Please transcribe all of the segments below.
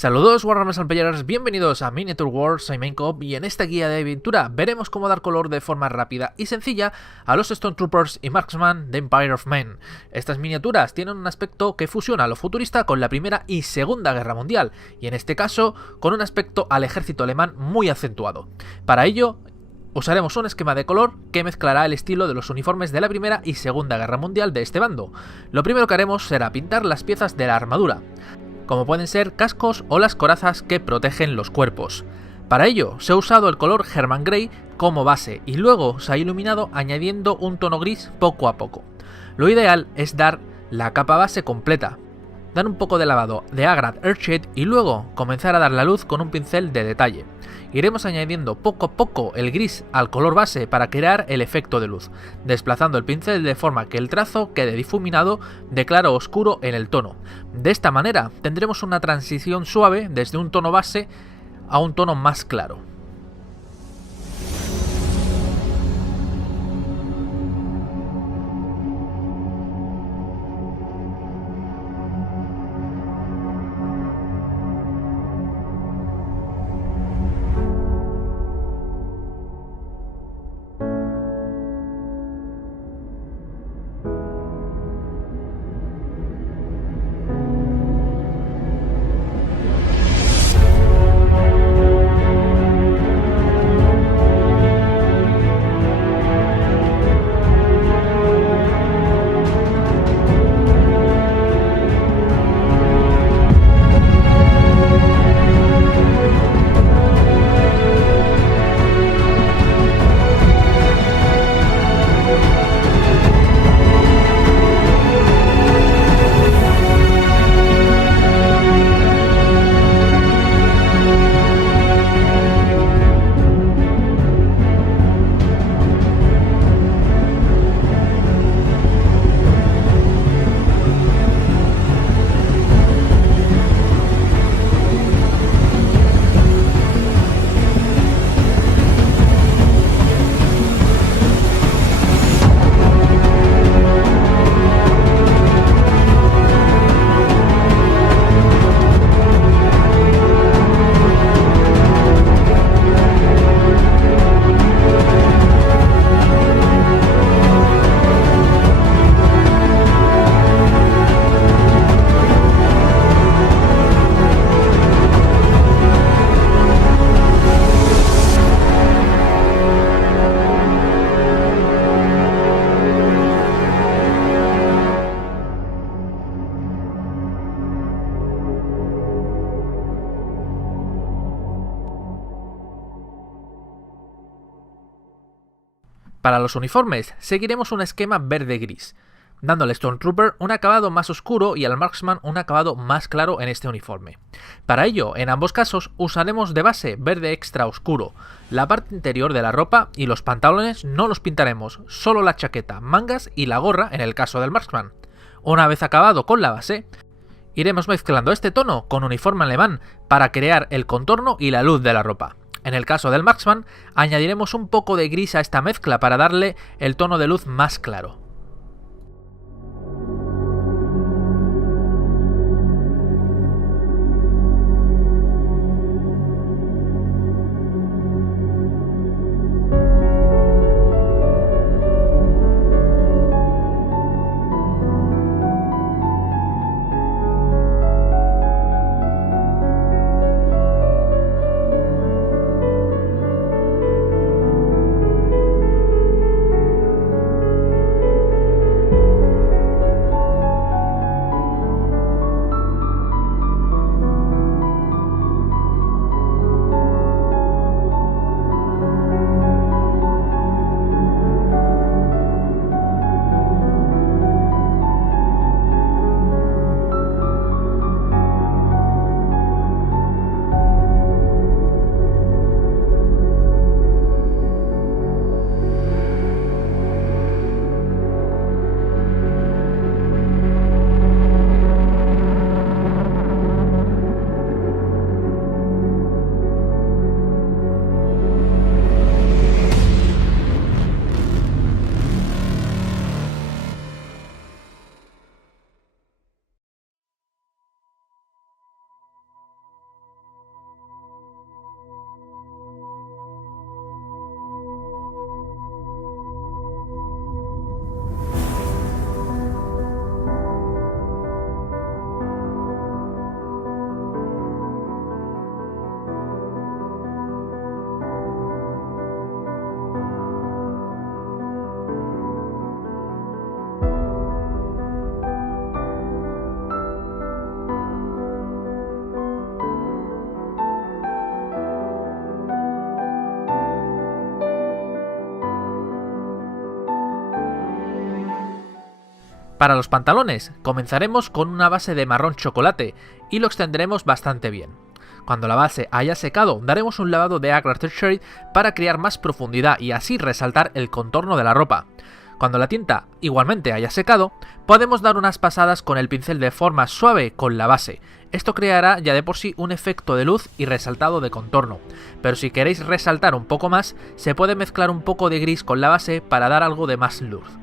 Saludos Warhammer Players, bienvenidos a Miniature Wars, soy Maincop y en esta guía de aventura veremos cómo dar color de forma rápida y sencilla a los Stormtroopers y Marksman de Empire of Men. Estas miniaturas tienen un aspecto que fusiona lo futurista con la Primera y Segunda Guerra Mundial, y en este caso con un aspecto al ejército alemán muy acentuado. Para ello usaremos un esquema de color que mezclará el estilo de los uniformes de la Primera y Segunda Guerra Mundial de este bando. Lo primero que haremos será pintar las piezas de la armadura, como pueden ser cascos o las corazas que protegen los cuerpos. Para ello se ha usado el color German Grey como base y luego se ha iluminado añadiendo un tono gris poco a poco. Lo ideal es dar la capa base completa, dar un poco de lavado de Agrad Earthshade y luego comenzar a dar la luz con un pincel de detalle. Iremos añadiendo poco a poco el gris al color base para crear el efecto de luz, desplazando el pincel de forma que el trazo quede difuminado de claro a oscuro en el tono. De esta manera tendremos una transición suave desde un tono base a un tono más claro. Para los uniformes seguiremos un esquema verde-gris, dándole al Stormtrooper un acabado más oscuro y al Marksman un acabado más claro en este uniforme. Para ello, en ambos casos usaremos de base verde extra oscuro. La parte interior de la ropa y los pantalones no los pintaremos, solo la chaqueta, mangas y la gorra en el caso del Marksman. Una vez acabado con la base, iremos mezclando este tono con uniforme alemán para crear el contorno y la luz de la ropa. En el caso del Marksman, añadiremos un poco de gris a esta mezcla para darle el tono de luz más claro. Para los pantalones, comenzaremos con una base de marrón chocolate y lo extenderemos bastante bien. Cuando la base haya secado, daremos un lavado de Agra Tertiary para crear más profundidad y así resaltar el contorno de la ropa. Cuando la tinta igualmente haya secado, podemos dar unas pasadas con el pincel de forma suave con la base. Esto creará ya de por sí un efecto de luz y resaltado de contorno, pero si queréis resaltar un poco más, se puede mezclar un poco de gris con la base para dar algo de más luz.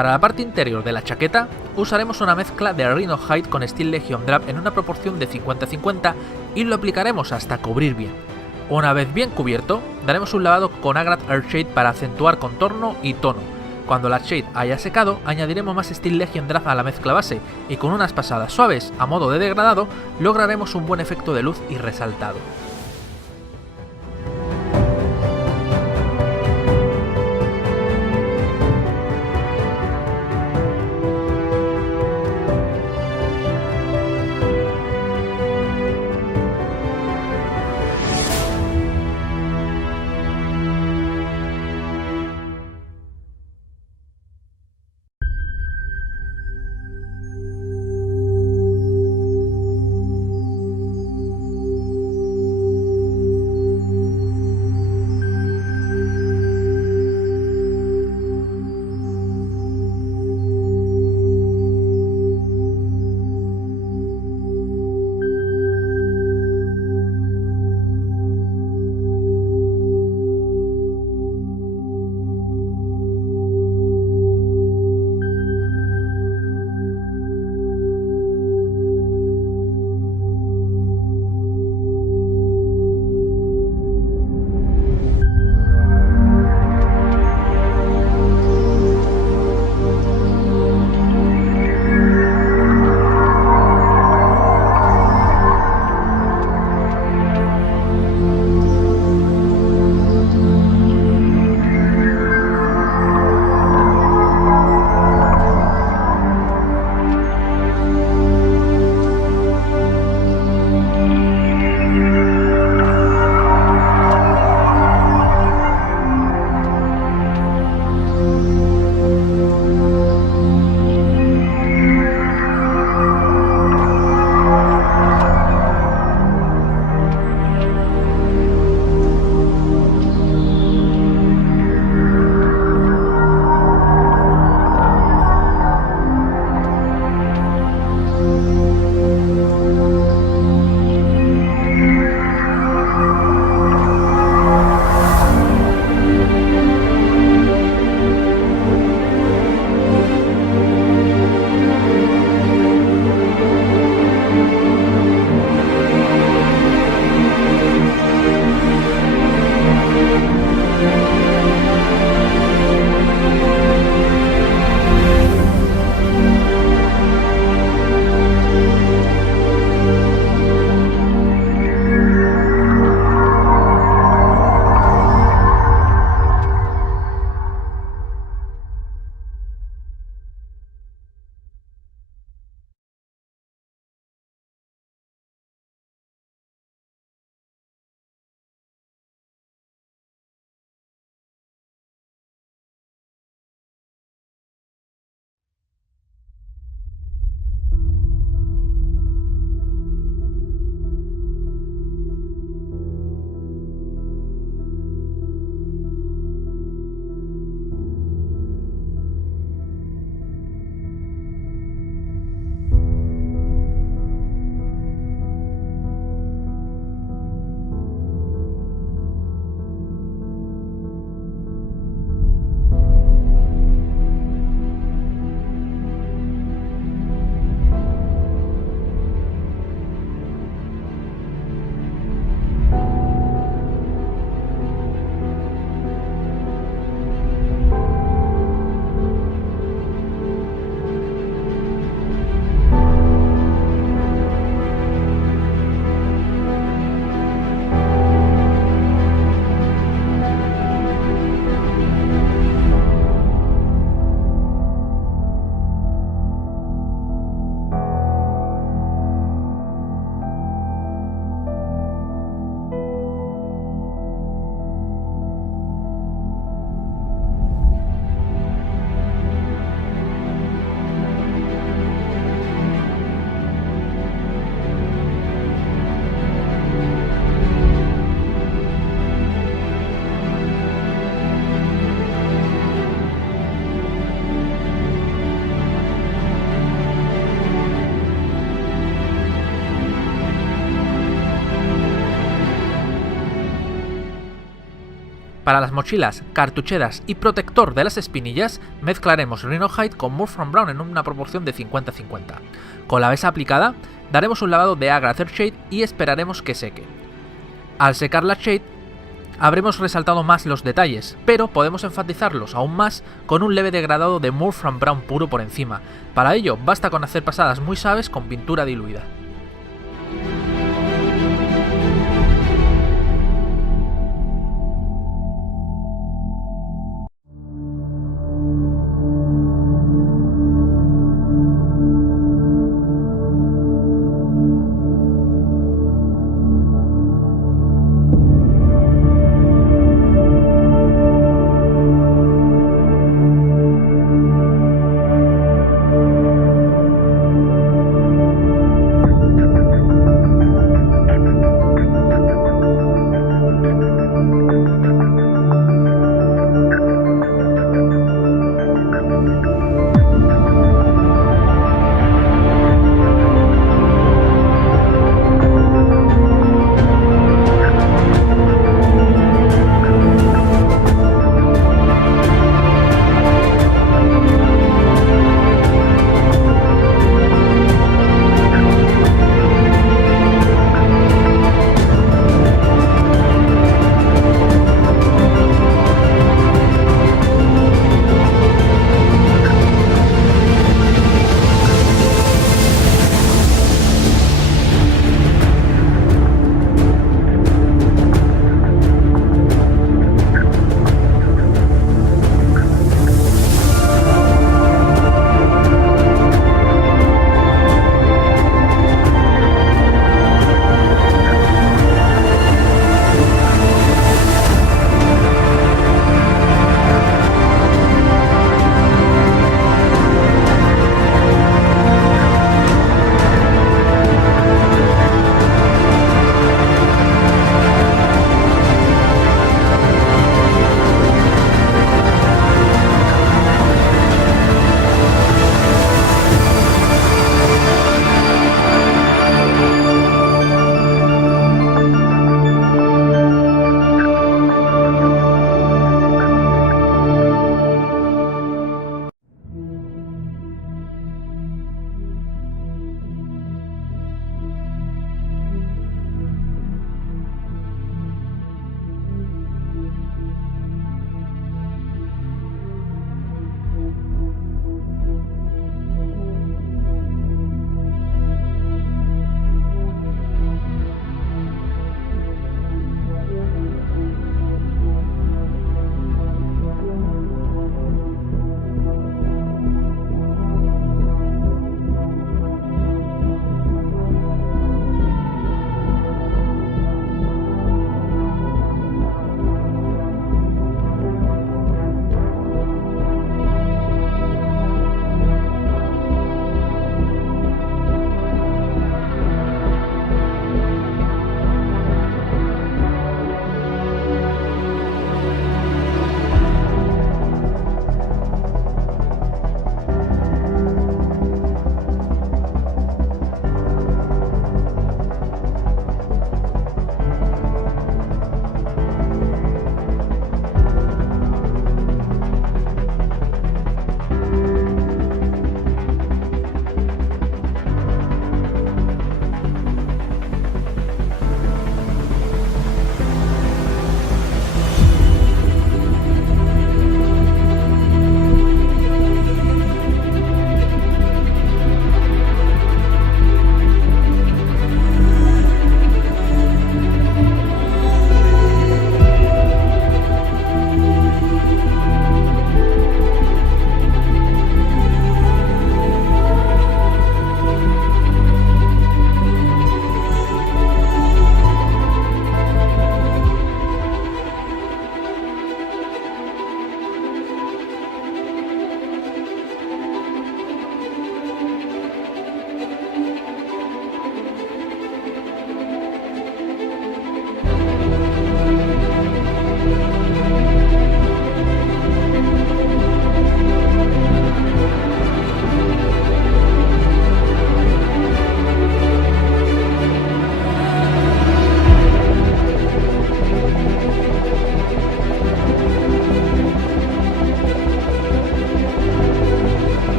Para la parte interior de la chaqueta, usaremos una mezcla de Rhino Hide con Steel Legion Drab en una proporción de 50-50 y lo aplicaremos hasta cubrir bien. Una vez bien cubierto, daremos un lavado con Agrax Earthshade para acentuar contorno y tono. Cuando la shade haya secado, añadiremos más Steel Legion Drab a la mezcla base y con unas pasadas suaves a modo de degradado, lograremos un buen efecto de luz y resaltado. Para las mochilas, cartucheras y protector de las espinillas, mezclaremos Rhino Hide con Murphy Brown en una proporción de 50-50. Con la besa aplicada, daremos un lavado de Agracer Shade y esperaremos que seque. Al secar la Shade, habremos resaltado más los detalles, pero podemos enfatizarlos aún más con un leve degradado de Murphy Brown puro por encima. Para ello, basta con hacer pasadas muy suaves con pintura diluida.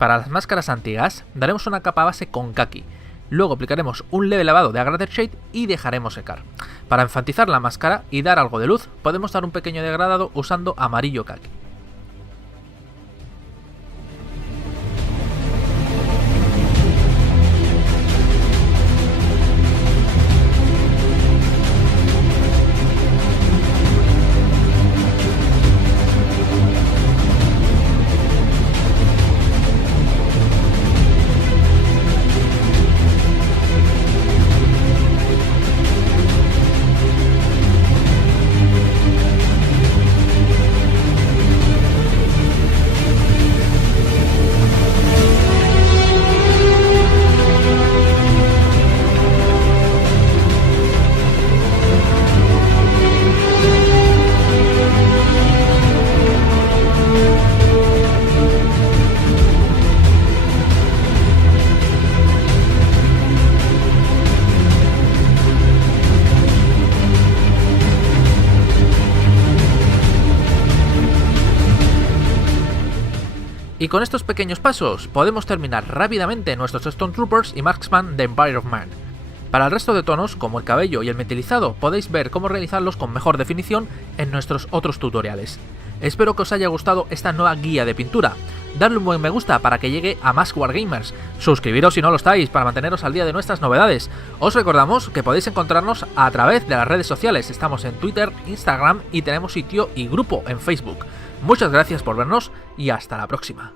Para las máscaras anti-gas daremos una capa base con kaki, luego aplicaremos un leve lavado de Aggravated Shade y dejaremos secar. Para enfatizar la máscara y dar algo de luz, podemos dar un pequeño degradado usando amarillo kaki. Y con estos pequeños pasos podemos terminar rápidamente nuestros Stone Troopers y Marksman de Empire of Man. Para el resto de tonos, como el cabello y el metilizado, podéis ver cómo realizarlos con mejor definición en nuestros otros tutoriales. Espero que os haya gustado esta nueva guía de pintura. Dadle un buen me gusta para que llegue a más Wargamers. Suscribiros si no lo estáis para manteneros al día de nuestras novedades. Os recordamos que podéis encontrarnos a través de las redes sociales. Estamos en Twitter, Instagram y tenemos sitio y grupo en Facebook. Muchas gracias por vernos y hasta la próxima.